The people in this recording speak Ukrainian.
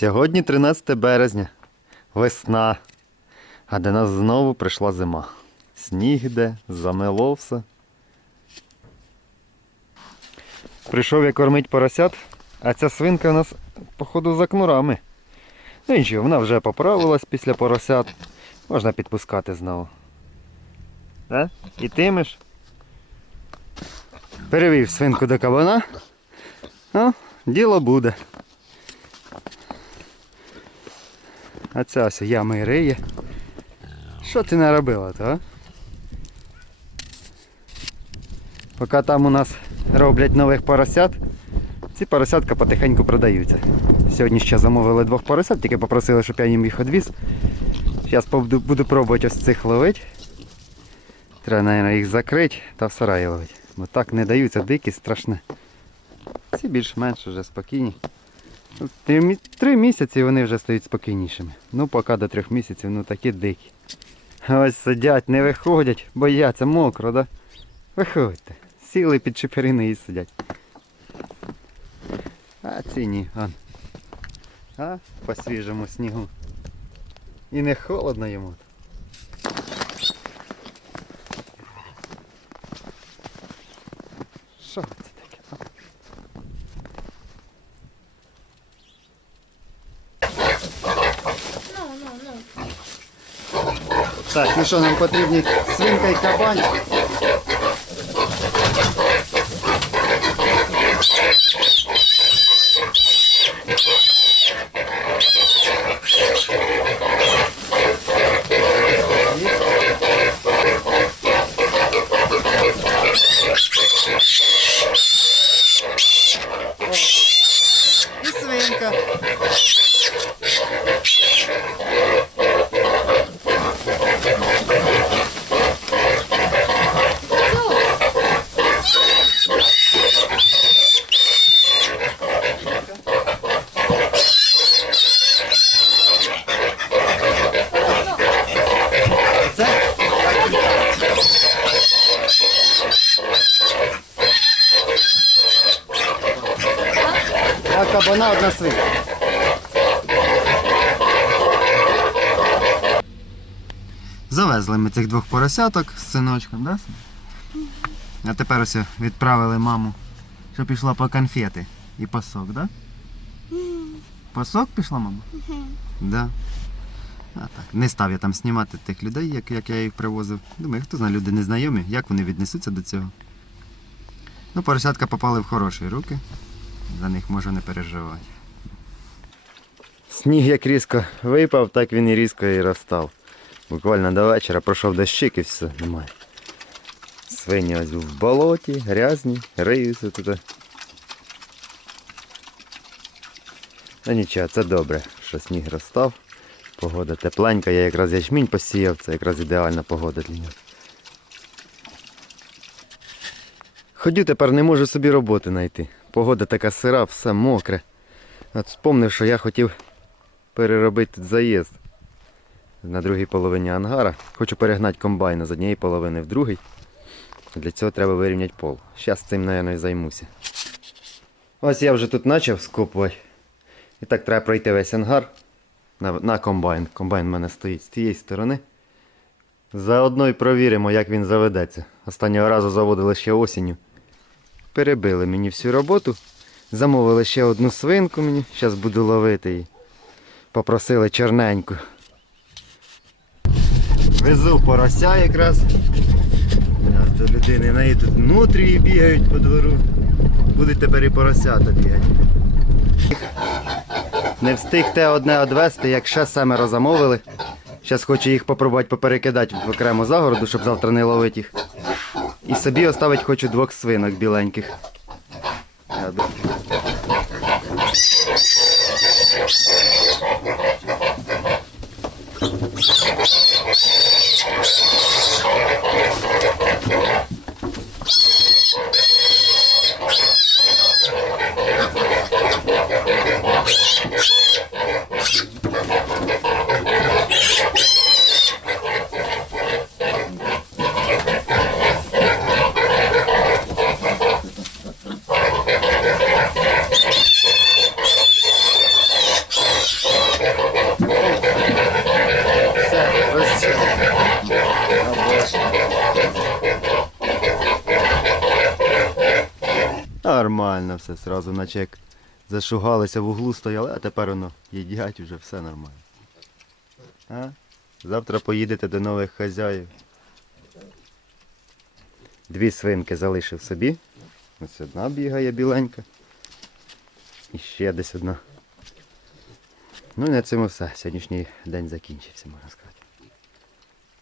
Сьогодні 13 березня, весна, а до нас знову прийшла зима. Сніг іде, замело все. Прийшов я кормить поросят, а ця свинка у нас, походу, за кнурами. Ну нічого, вона вже поправилась після поросят. Можна підпускати знову. Да? І тимиш. Перевів свинку до кабана. О, діло буде. А ця ось ями риє. Що ти наробила то, а? Поки там у нас роблять нових поросят, ці поросятка потихеньку продаються. Сьогодні ще замовили двох поросят, тільки попросили, щоб я їм їх відвіз. Зараз буду, буду пробувати ось цих ловити. Треба, мабуть, їх закрити та в сараї ловити. Бо так не даються дикі, страшне. Ці більш-менш вже спокійні. Три, місяці вони вже стають спокійнішими. Ну, поки до трьох місяців, ну такі дикі. Ось сидять, не виходять, бояться, мокро, да? Виходьте. Сіли під чепирини і сидять. А ці ні, он. А, по свіжому снігу. І не холодно йому. Що це таке? а? Ну, ну, ну. Так, ну що, нам потрібні свинка і кабань. І свинка. Два кабана, одна свинка. Завезли ми цих двох поросяток з синочком, да? А тепер ось відправили маму, що пішла по конфети і по сок, да? По сок пішла мама? Да. А так. Не став я там знімати тих людей, як, як я їх привозив. Думаю, хто знає, люди незнайомі, як вони віднесуться до цього. Ну, поросятка попали в хороші руки. За них можу не переживати. Сніг як різко випав, так він і різко і розстав. Буквально до вечора пройшов дощик і все, немає. Свині ось в болоті, грязні, риються тут. Ну нічого, це добре, що сніг розстав. Погода тепленька, я якраз ячмінь посіяв, це якраз ідеальна погода для нього. Ходю тепер не можу собі роботи знайти. Погода така сира, все мокре. От спомнив, що я хотів переробити заїзд на другій половині ангара. Хочу перегнати комбайна з однієї половини в другий. Для цього треба вирівняти пол. Зараз цим, мабуть, і займуся. Ось я вже тут почав скопувати. І так треба пройти весь ангар на, на комбайн. Комбайн в мене стоїть з тієї сторони. Заодно і провіримо, як він заведеться. Останнього разу заводили ще осінню. Перебили мені всю роботу. Замовили ще одну свинку мені. Зараз буду ловити її. Попросили чорненьку. Везу порося якраз. То людини неї тут внутрі бігають по двору. Будуть тепер і поросята бігати. Не встиг те одне одвести, як ще семеро замовили. Зараз хочу їх попробувати поперекидати в окрему загороду, щоб завтра не ловити їх. І собі оставить хочу двох свинок біленьких. Я Нормально все, сразу наче як зашугалися в углу стояли, а тепер воно їдять уже все нормально. А? Завтра поїдете до нових хазяїв. Дві свинки залишив собі. Ось одна бігає біленька. І ще десь одна. Ну і на цьому все. Сьогоднішній день закінчився, можна сказати.